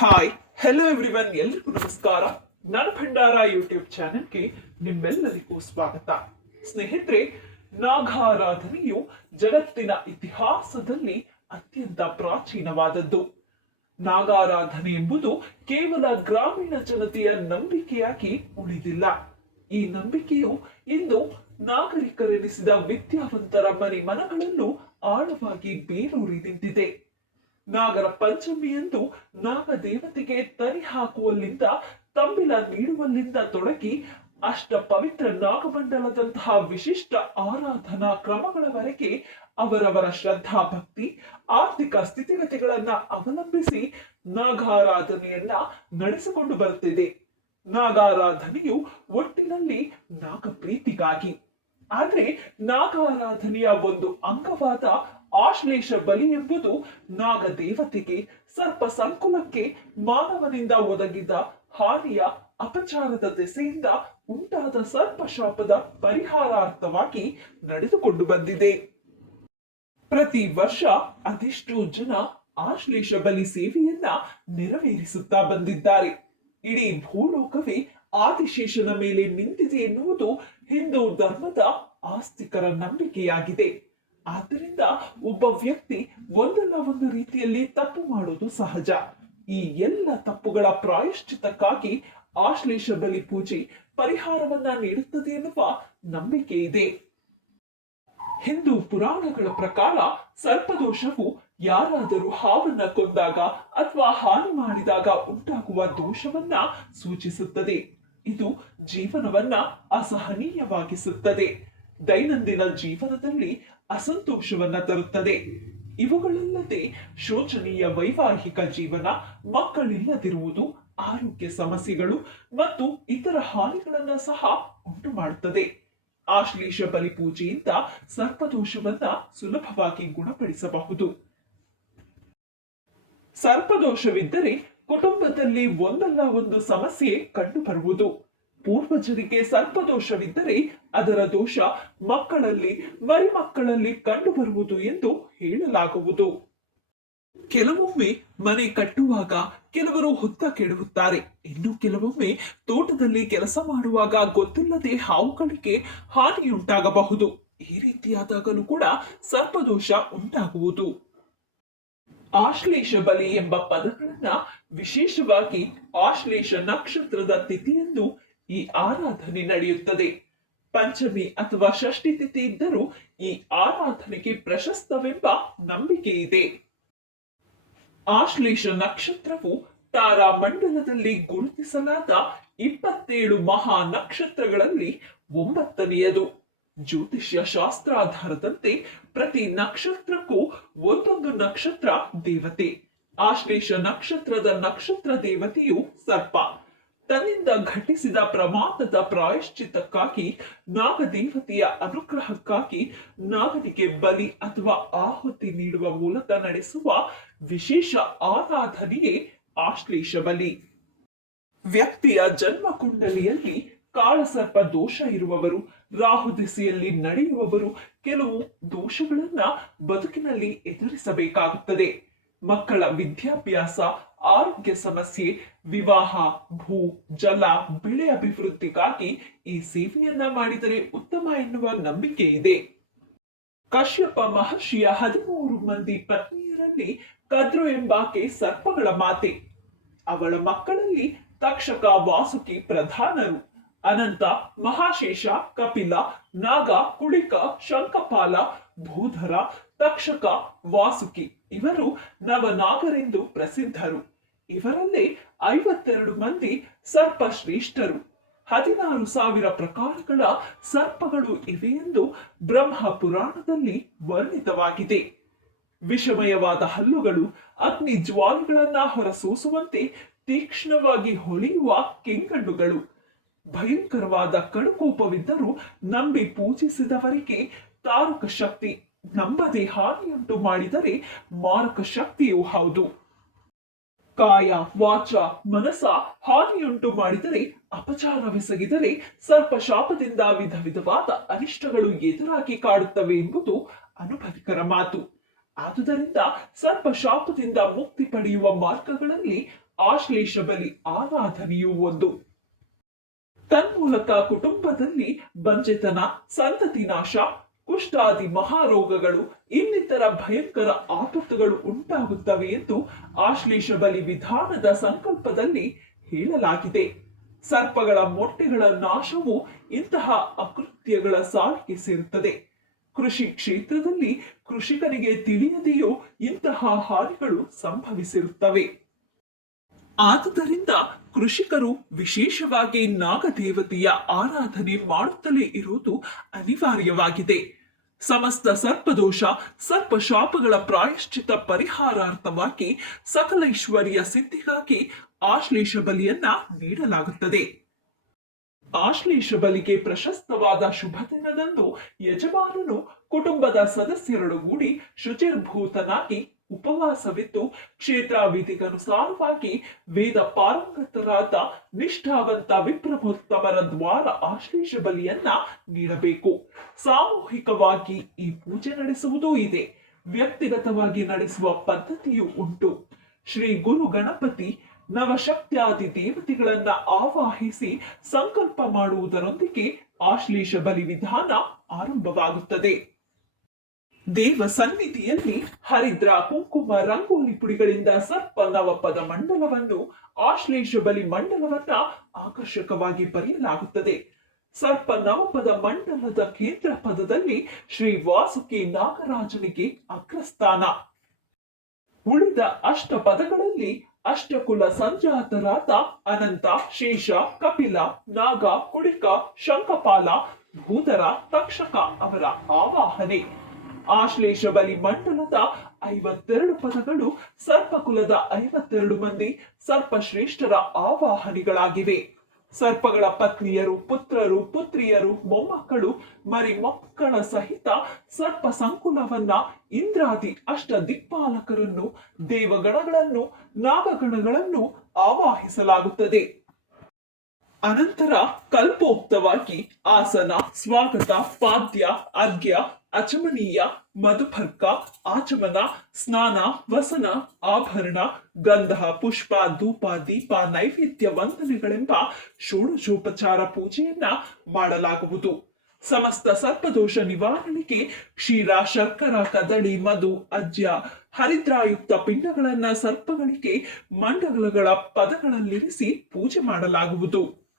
Hi hello everyone ಎಲ್ರಿಗೂ ನಮಸ್ಕಾರ. ನನ್ನ ಭಂಡಾರ ಯೂಟ್ಯೂಬ್ ಚಾನೆಲ್ಗೆ ನಿಮ್ಮೆಲ್ಲರಿಗೂ ಸ್ವಾಗತ. ಸ್ನೇಹಿತರೆ, ನಾಗಾರಾಧನೆಯು ಜಗತ್ತಿನ ಇತಿಹಾಸದಲ್ಲಿ ಅತ್ಯಂತ ಪ್ರಾಚೀನವಾದದ್ದು. ನಾಗಾರಾಧನೆ ಎಂಬುದು ಕೇವಲ ಗ್ರಾಮೀಣ ಜನತೆಯ ನಂಬಿಕೆಯಾಗಿ ಉಳಿದಿಲ್ಲ. ಈ ನಂಬಿಕೆಯು ಇಂದು ನಾಗರಿಕರೆನಿಸಿದ ವಿದ್ಯಾವಂತರ ಮನೆ ಮನಗಳನ್ನು ಆಳವಾಗಿ ಬೇರೂರಿ ನಿಂತಿದೆ. ನಾಗರ ಪಂಚಮಿಯಂದು ನಾಗದೇವತೆಗೆ ತರಿ ಹಾಕುವಲ್ಲಿಂದ, ತಂಬಿಲ ನೀಡುವಲ್ಲಿಂದ ತೊಡಗಿ ಅಷ್ಟ ಪವಿತ್ರ ನಾಗಮಂಡಲದಂತಹ ವಿಶಿಷ್ಟ ಆರಾಧನಾ ಕ್ರಮಗಳವರೆಗೆ ಅವರವರ ಶ್ರದ್ಧಾ ಭಕ್ತಿ ಆರ್ಥಿಕ ಸ್ಥಿತಿಗತಿಗಳನ್ನ ಅವಲಂಬಿಸಿ ನಾಗಾರಾಧನೆಯನ್ನ ನಡೆಸಿಕೊಂಡು ಬರುತ್ತಿದೆ. ನಾಗಾರಾಧನೆಯು ಒಟ್ಟಿನಲ್ಲಿ ನಾಗ ಪ್ರೀತಿಗಾಗಿ ಆದ್ರೆ ನಾಗಾರಾಧನೆಯ ಒಂದು ಅಂಗವಾದ ಆಶ್ಲೇಷ ಬಲಿ ಎಂಬುದು ನಾಗದೇವತೆಗೆ ಸರ್ಪ ಸಂಕುಲಕ್ಕೆ ಮಾನವನಿಂದ ಒದಗಿದ ಹಾನಿಯ ಅಪಚಾರದ ದೆಸೆಯಿಂದ ಉಂಟಾದ ಸರ್ಪ ಶಾಪದ ಪರಿಹಾರಾರ್ಥವಾಗಿ ನಡೆದುಕೊಂಡು ಬಂದಿದೆ. ಪ್ರತಿ ವರ್ಷ ಅದೆಷ್ಟೋ ಜನ ಆಶ್ಲೇಷ ಬಲಿ ಸೇವೆಯನ್ನ ನೆರವೇರಿಸುತ್ತಾ ಬಂದಿದ್ದಾರೆ. ಇಡೀ ಭೂಲೋಕವೇ ಆದಿಶೇಷನ ಮೇಲೆ ನಿಂತಿದೆ ಎನ್ನುವುದು ಹಿಂದೂ ಧರ್ಮದ ಆಸ್ತಿಕರ ನಂಬಿಕೆಯಾಗಿದೆ. ಆದ್ದರಿಂದ ಒಬ್ಬ ವ್ಯಕ್ತಿ ಒಂದಲ್ಲ ಒಂದು ರೀತಿಯಲ್ಲಿ ತಪ್ಪು ಮಾಡುವುದು ಸಹಜ. ಈ ಎಲ್ಲ ತಪ್ಪುಗಳ ಪ್ರಾಯಶ್ಚಿತ್ತಕ್ಕಾಗಿ ಆಶ್ಲೇಷ ಬಲಿ ಪೂಜೆ ಪರಿಹಾರವನ್ನ ನೀಡುತ್ತದೆ ಎನ್ನುವ ನಂಬಿಕೆ ಇದೆ. ಹಿಂದೂ ಪುರಾಣಗಳ ಪ್ರಕಾರ ಸರ್ಪದೋಷವು ಯಾರಾದರೂ ಹಾವನ್ನ ಕೊಂದಾಗ ಅಥವಾ ಹಾನಿ ಮಾಡಿದಾಗ ಉಂಟಾಗುವ ದೋಷವನ್ನ ಸೂಚಿಸುತ್ತದೆ. ಇದು ಜೀವನವನ್ನ ಅಸಹನೀಯವಾಗಿಸುತ್ತದೆ. ದೈನಂದಿನ ಜೀವನದಲ್ಲಿ ಅಸಂತೋಷವನ್ನ ತರುತ್ತದೆ. ಇವುಗಳಲ್ಲದೆ ಶೋಚನೀಯ ವೈವಾಹಿಕ ಜೀವನ, ಮಕ್ಕಳಿಲ್ಲದಿರುವುದು, ಆರೋಗ್ಯ ಸಮಸ್ಯೆಗಳು ಮತ್ತು ಇತರ ಹಾನಿಗಳನ್ನ ಸಹ ಉಂಟು ಮಾಡುತ್ತದೆ ಆಶ್ಲೇಷ ಬಲಿಪೂಜೆಯಿಂದ ಸರ್ಪದೋಷವನ್ನ ಸುಲಭವಾಗಿ ಗುಣಪಡಿಸಬಹುದು. ಸರ್ಪದೋಷವಿದ್ದರೆ ಕುಟುಂಬದಲ್ಲಿ ಒಂದಲ್ಲ ಒಂದು ಸಮಸ್ಯೆ ಕಂಡುಬರುವುದು. ಪೂರ್ವಜರಿಗೆ ಸರ್ಪದೋಷವಿದ್ದರೆ ಅದರ ದೋಷ ಮಕ್ಕಳಲ್ಲಿ, ಮರಿಮಕ್ಕಳಲ್ಲಿ ಕಂಡುಬರುವುದು ಎಂದು ಹೇಳಲಾಗುವುದು. ಕೆಲವೊಮ್ಮೆ ಮನೆ ಕಟ್ಟುವಾಗ ಕೆಲವರು ಹುತ್ತ ಕೆಡುತ್ತಾರೆ ಇನ್ನು ಕೆಲವೊಮ್ಮೆ ತೋಟದಲ್ಲಿ ಕೆಲಸ ಮಾಡುವಾಗ ಗೊತ್ತಿಲ್ಲದೆ ಹಾವುಗಳಿಗೆ ಹಾನಿಯುಂಟಾಗಬಹುದು. ಈ ರೀತಿಯಾದಾಗಲೂ ಕೂಡ ಸರ್ಪದೋಷ ಉಂಟಾಗುವುದು. ಆಶ್ಲೇಷ ಬಲಿ ಎಂಬ ಪದಗಳನ್ನ ವಿಶೇಷವಾಗಿ ಆಶ್ಲೇಷ ನಕ್ಷತ್ರದ ತಿಥಿಯಂದು ಈ ಆರಾಧನೆ ನಡೆಯುತ್ತದೆ. ಪಂಚಮಿ ಅಥವಾ ಷಷ್ಠಿ ತಿಥಿ ಇದ್ದರೂ ಈ ಆರಾಧನೆಗೆ ಪ್ರಶಸ್ತವೆಂಬ ನಂಬಿಕೆ ಇದೆ. ಆಶ್ಲೇಷ ನಕ್ಷತ್ರವು ತಾರಾ ಮಂಡಲದಲ್ಲಿ ಗುರುತಿಸಲಾದ ಇಪ್ಪತ್ತೇಳು ಮಹಾ ನಕ್ಷತ್ರಗಳಲ್ಲಿ ಒಂಬತ್ತನೆಯದು. ಜ್ಯೋತಿಷ್ಯ ಶಾಸ್ತ್ರಾಧಾರದಂತೆ ಪ್ರತಿ ನಕ್ಷತ್ರಕ್ಕೂ ಒಂದೊಂದು ನಕ್ಷತ್ರ ದೇವತೆ. ಆಶ್ಲೇಷ ನಕ್ಷತ್ರದ ನಕ್ಷತ್ರ ದೇವತೆಯು ಸರ್ಪ. ತನ್ನಿಂದ ಘಟಿಸಿದ ಪ್ರಮಾದದ ಪ್ರಾಯಶ್ಚಿತ್ತಕ್ಕಾಗಿ ನಾಗದೇವತೆಯ ಅನುಗ್ರಹಕ್ಕಾಗಿ ನಾಗನಿಗೆ ಬಲಿ ಅಥವಾ ಆಹುತಿ ನೀಡುವ ಮೂಲಕ ನಡೆಸುವ ವಿಶೇಷ ಆರಾಧನೆಯೇ ಆಶ್ಲೇಷ ಬಲಿ ವ್ಯಕ್ತಿಯ ಜನ್ಮ ಕುಂಡಲಿಯಲ್ಲಿ ಕಾಳಸರ್ಪ ದೋಷ ಇರುವವರು, ರಾಹು ದಿಸೆಯಲ್ಲಿ ನಡೆಯುವವರು, ಕೆಲವು ದೋಷಗಳನ್ನ ಬದುಕಿನಲ್ಲಿ ಎದುರಿಸಬೇಕಾಗುತ್ತದೆ. ಮಕ್ಕಳ ವಿದ್ಯಾಭ್ಯಾಸ, ಆರೋಗ್ಯ ಸಮಸ್ಯೆ, ವಿವಾಹ, ಭೂ, ಜಲ, ಬೆಳೆ ಅಭಿವೃದ್ಧಿಗಾಗಿ ಈ ಸೇವೆಯನ್ನ ಮಾಡಿದರೆ ಉತ್ತಮ ಎನ್ನುವ ನಂಬಿಕೆ ಇದೆ. ಕಶ್ಯಪ ಮಹರ್ಷಿಯ ಹದಿಮೂರು ಮಂದಿ ಪತ್ನಿಯರಲ್ಲಿ ಕದ್ರು ಎಂಬಾಕೆ ಸರ್ಪಗಳ ಮಾತೆ. ಅವಳ ಮಕ್ಕಳಲ್ಲಿ ತಕ್ಷಕ ವಾಸುಕಿ ಪ್ರಧಾನರು. ಅನಂತ, ಮಹಾಶೇಷ, ಕಪಿಲ, ನಾಗ, ಕುಳಿಕ ಶಂಕಪಾಲ ಭೂಧರ, ತಕ್ಷಕ, ವಾಸುಕಿ ಇವರು ನವನಾಗರೆಂದು ಪ್ರಸಿದ್ಧರು. ಇವರಲ್ಲಿ ಐವತ್ತೆರಡು ಮಂದಿ ಸರ್ಪ ಶ್ರೇಷ್ಠರು ಹದಿನಾರು ಸಾವಿರ ಪ್ರಕಾರಗಳ ಸರ್ಪಗಳು ಇವೆ ಎಂದು ಬ್ರಹ್ಮ ಪುರಾಣದಲ್ಲಿ ವರ್ಣಿತವಾಗಿದೆ. ವಿಷಮಯವಾದ ಹಲ್ಲುಗಳು ಅಗ್ನಿ ಜ್ವಾಲೆಗಳನ್ನ ಹೊರಸೂಸುವಂತೆ ತೀಕ್ಷ್ಣವಾಗಿ ಹೊಳೆಯುವ ಕೆಂಗಣ್ಣುಗಳು. ಭಯಂಕರವಾದ ಕಡುಕೋಪವಿದ್ದರೂ ನಂಬಿ ಪೂಜಿಸಿದವರಿಗೆ ತಾರಕ ಶಕ್ತಿ ನಂಬದೆ ಹಾನಿಯುಂಟು ಮಾಡಿದರೆ ಮಾರಕ ಶಕ್ತಿಯೂ ಹೌದು. ಕಾಯ, ವಾಚ ಮನಸ ಹಾನಿಯುಂಟು ಮಾಡಿದರೆ, ಅಪಚಾರವೆಸಗಿದರೆ ಸರ್ಪ ಶಾಪದಿಂದ ವಿಧ ವಿಧವಾದ ಅನಿಷ್ಟಗಳು ಎದುರಾಗಿ ಕಾಡುತ್ತವೆ ಎಂಬುದು ಅನುಭವಿಕರ ಮಾತು. ಆದುದರಿಂದ ಸರ್ಪ ಶಾಪದಿಂದ ಮುಕ್ತಿ ಪಡೆಯುವ ಮಾರ್ಗಗಳಲ್ಲಿ ಆಶ್ಲೇಷ ಬಲಿ ಆರಾಧನೆಯೂ ಒಂದು. ತನ್ಮೂಲಕ ಕುಟುಂಬದಲ್ಲಿ ಬಂಜೆತನ ಸಂತತಿ ನಾಶ, ಕುಷ್ಠಾದಿ ಮಹಾರೋಗಗಳು, ಇನ್ನಿತರ ಭಯಂಕರ ಆಪತ್ತುಗಳು ಉಂಟಾಗುತ್ತವೆ ಎಂದು ಆಶ್ಲೇಷ ಬಲಿ ವಿಧಾನದ ಸಂಕಲ್ಪದಲ್ಲಿ ಹೇಳಲಾಗಿದೆ. ಸರ್ಪಗಳ ಮೊಟ್ಟೆಗಳ ನಾಶವು ಇಂತಹ ಅಕೃತ್ಯಗಳ ಸಾಲಿಗೆ ಸೇರುತ್ತದೆ. ಕೃಷಿ ಕ್ಷೇತ್ರದಲ್ಲಿ ಕೃಷಿಕನಿಗೆ ತಿಳಿಯದೆಯೂ ಇಂತಹ ಹಾನಿಗಳು ಸಂಭವಿಸಿರುತ್ತವೆ. ಆದುದರಿಂದ ಕೃಷಿಕರು ವಿಶೇಷವಾಗಿ ನಾಗದೇವತೆಯ ಆರಾಧನೆ ಮಾಡುತ್ತಲೇ ಇರುವುದು ಅನಿವಾರ್ಯವಾಗಿದೆ. ಸಮಸ್ತ ಸರ್ಪದೋಷ ಸರ್ಪ ಶಾಪಗಳ ಪ್ರಾಯಶ್ಚಿತ ಪರಿಹಾರಾರ್ಥವಾಗಿ ಸಕಲೈಶ್ವರ್ಯ ಸಿದ್ಧಿಗಾಗಿ ಆಶ್ಲೇಷ ಬಲಿಯನ್ನ ನೀಡಲಾಗುತ್ತದೆ. ಆಶ್ಲೇಷ ಬಲಿಗೆ ಪ್ರಶಸ್ತವಾದ ಶುಭ ದಿನದಂದು ಯಜಮಾನನು ಕುಟುಂಬದ ಸದಸ್ಯರೊಡಗೂಡಿ ಶುಚಿರ್ಭೂತನಾಗಿ ಉಪವಾಸವಿದ್ದು ಕ್ಷೇತ್ರ ವಿಧಿಗನುಸಾರವಾಗಿ ವೇದ ಪಾರಂಗತರಾದ ನಿಷ್ಠಾವಂತ ವಿಪ್ರಭೋತ್ತಮರ ದ್ವಾರ ಆಶ್ಲೇಷ ಬಲಿಯನ್ನ ನೀಡಬೇಕು. ಸಾಮೂಹಿಕವಾಗಿ ಈ ಪೂಜೆ ನಡೆಸುವುದೂ ಇದೆ. ವ್ಯಕ್ತಿಗತವಾಗಿ ನಡೆಸುವ ಪದ್ಧತಿಯೂ ಉಂಟು. ಶ್ರೀ ಗುರು ಗಣಪತಿ ನವಶಕ್ತ್ಯಾದಿ ದೇವತೆಗಳನ್ನ ಆವಾಹಿಸಿ ಸಂಕಲ್ಪ ಮಾಡುವುದರೊಂದಿಗೆ ಆಶ್ಲೇಷ ಬಲಿ ವಿಧಾನ ಆರಂಭವಾಗುತ್ತದೆ. ದೇವ ಸನ್ನಿಧಿಯಲ್ಲಿ ಹರಿದ್ರ ಕುಂಕುಮ ರಂಗೋಲಿ ಪುಡಿಗಳಿಂದ ಸರ್ಪ ನವಪದ ಮಂಡಲವನ್ನು ಆಶ್ಲೇಷ ಬಲಿ ಮಂಡಲವನ್ನ ಆಕರ್ಷಕವಾಗಿ ಬರೆಯಲಾಗುತ್ತದೆ. ಸರ್ಪ ನವಪದ ಮಂಡಲದ ಕೇಂದ್ರ ಪದದಲ್ಲಿ ಶ್ರೀ ವಾಸುಕಿ ನಾಗರಾಜನಿಗೆ ಅಗ್ರಸ್ಥಾನ. ಉಳಿದ ಅಷ್ಟ ಪದಗಳಲ್ಲಿ ಅಷ್ಟಕುಲ ಸಂಜಾತರಾದ ಅನಂತ, ಶೇಷ, ಕಪಿಲ, ನಾಗ ಕುಳಿಕ ಶಂಖಪಾಲ ಭೂದರ ತಕ್ಷಕ ಅವರ ಆವಾಹನೆ. ಆಶ್ಲೇಷ ಬಲಿ ಮಂಡಲದ ಐವತ್ತೆರಡು ಪದಗಳು ಸರ್ಪಕುಲದ ಐವತ್ತೆರಡು ಮಂದಿ ಸರ್ಪಶ್ರೇಷ್ಠರ ಆವಾಹನೆಗಳಾಗಿವೆ. ಸರ್ಪಗಳ ಪತ್ನಿಯರು, ಪುತ್ರರು, ಪುತ್ರಿಯರು, ಮೊಮ್ಮಕ್ಕಳು, ಮರಿ ಮಕ್ಕಳ ಸಹಿತ ಸರ್ಪ ಸಂಕುಲವನ್ನ ಇಂದ್ರಾದಿ ಅಷ್ಟ ದಿಕ್ಪಾಲಕರನ್ನು, ದೇವಗಣಗಳನ್ನು, ನಾಗಗಣಗಳನ್ನು ಆವಾಹಿಸಲಾಗುತ್ತದೆ. ಅನಂತರ ಕಲ್ಪೋಕ್ತವಾಗಿ ಆಸನ, ಸ್ವಾಗತ, ಪಾದ್ಯ, ಅರ್ಘ್ಯ, ಅಚಮನೀಯ ಮಧುಪರ್ಕ ಆಚಮನ, ಸ್ನಾನ, ವಸನ, ಆಭರಣ ಗಂಧ ಪುಷ್ಪ, ಧೂಪ, ದೀಪ, ನೈವೇದ್ಯ ವಂದನೆಗಳೆಂಬ ಷೋಡಶೋಪಚಾರ ಪೂಜೆಯನ್ನ ಮಾಡಲಾಗುವುದು. ಸಮಸ್ತ ಸರ್ಪದೋಷ ನಿವಾರಣೆಗೆ ಕ್ಷೀರ, ಶರ್ಕರ, ಕದಳಿ, ಮಧು ಅಜ್ಯ ಹರಿದ್ರಾಯುಕ್ತ ಪಿಂಡಗಳನ್ನ ಸರ್ಪಗಳಿಗೆ, ಮಂಡಲಗಳ ಪದಗಳಲ್ಲಿರಿಸಿ ಪೂಜೆ ಮಾಡಲಾಗುವುದು.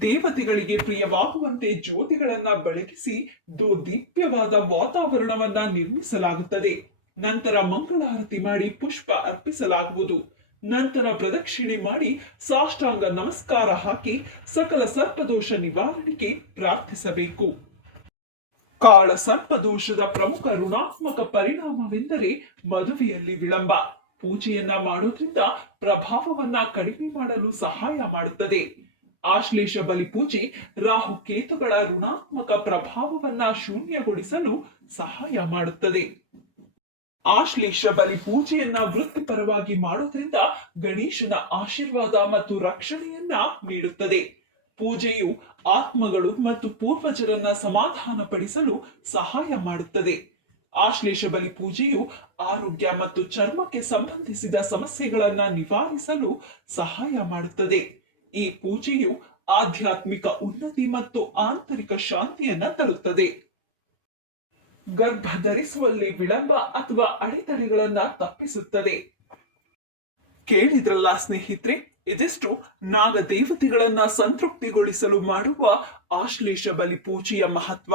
ದೇವತೆಗಳಿಗೆ ಪ್ರಿಯವಾಗುವಂತೆ ಜ್ಯೋತಿಗಳನ್ನ ಬೆಳಗಿಸಿ ದುರ್ದೀಪ್ಯವಾದ ವಾತಾವರಣವನ್ನ ನಿರ್ಮಿಸಲಾಗುತ್ತದೆ. ನಂತರ ಮಂಗಳಾರತಿ ಮಾಡಿ ಪುಷ್ಪ ಅರ್ಪಿಸಲಾಗುವುದು. ನಂತರ ಪ್ರದಕ್ಷಿಣೆ ಮಾಡಿ ಸಾಷ್ಟಾಂಗ ನಮಸ್ಕಾರ ಹಾಕಿ ಸಕಲ ಸರ್ಪದೋಷ ನಿವಾರಣೆಗೆ ಪ್ರಾರ್ಥಿಸಬೇಕು. ಕಾಳ ಸರ್ಪದೋಷದ ಪ್ರಮುಖ ಋಣಾತ್ಮಕ ಪರಿಣಾಮವೆಂದರೆ ಮದುವೆಯಲ್ಲಿ ವಿಳಂಬ. ಪೂಜೆಯನ್ನ ಮಾಡೋದ್ರಿಂದ ಪ್ರಭಾವವನ್ನ ಕಡಿಮೆ ಮಾಡಲು ಸಹಾಯ ಮಾಡುತ್ತದೆ. ಆಶ್ಲೇಷ ಬಲಿ ಪೂಜೆ ರಾಹು ಕೇತುಗಳ ಋಣಾತ್ಮಕ ಪ್ರಭಾವವನ್ನ ಶೂನ್ಯಗೊಳಿಸಲು ಸಹಾಯ ಮಾಡುತ್ತದೆ. ಆಶ್ಲೇಷ ಬಲಿ ಪೂಜೆಯನ್ನ ವೃತ್ತಿಪರವಾಗಿ ಮಾಡೋದ್ರಿಂದ ಗಣೇಶನ ಆಶೀರ್ವಾದ ಮತ್ತು ರಕ್ಷಣೆಯನ್ನ ನೀಡುತ್ತದೆ. ಪೂಜೆಯು ಆತ್ಮಗಳು ಮತ್ತು ಪೂರ್ವಜರನ್ನ ಸಮಾಧಾನಪಡಿಸಲು ಸಹಾಯ ಮಾಡುತ್ತದೆ. ಆಶ್ಲೇಷ ಬಲಿ ಪೂಜೆಯು ಆರೋಗ್ಯ ಮತ್ತು ಚರ್ಮಕ್ಕೆ ಸಂಬಂಧಿಸಿದ ಸಮಸ್ಯೆಗಳನ್ನ ನಿವಾರಿಸಲು ಸಹಾಯ ಮಾಡುತ್ತದೆ. ಈ ಪೂಜೆಯು ಆಧ್ಯಾತ್ಮಿಕ ಉನ್ನತಿ ಮತ್ತು ಆಂತರಿಕ ಶಾಂತಿಯನ್ನ ತರುತ್ತದೆ. ಗರ್ಭ ಧರಿಸುವಲ್ಲಿ ವಿಳಂಬ ಅಥವಾ ಅಡೆತಡೆಗಳನ್ನ ತಪ್ಪಿಸುತ್ತದೆ. ಕೇಳಿದ್ರಲ್ಲ ಸ್ನೇಹಿತರೆ, ಇದಿಷ್ಟು ನಾಗ ದೇವತೆಗಳನ್ನ ಸಂತೃಪ್ತಿಗೊಳಿಸಲು ಮಾಡುವ ಆಶ್ಲೇಷ ಬಲಿ ಪೂಜೆಯ ಮಹತ್ವ.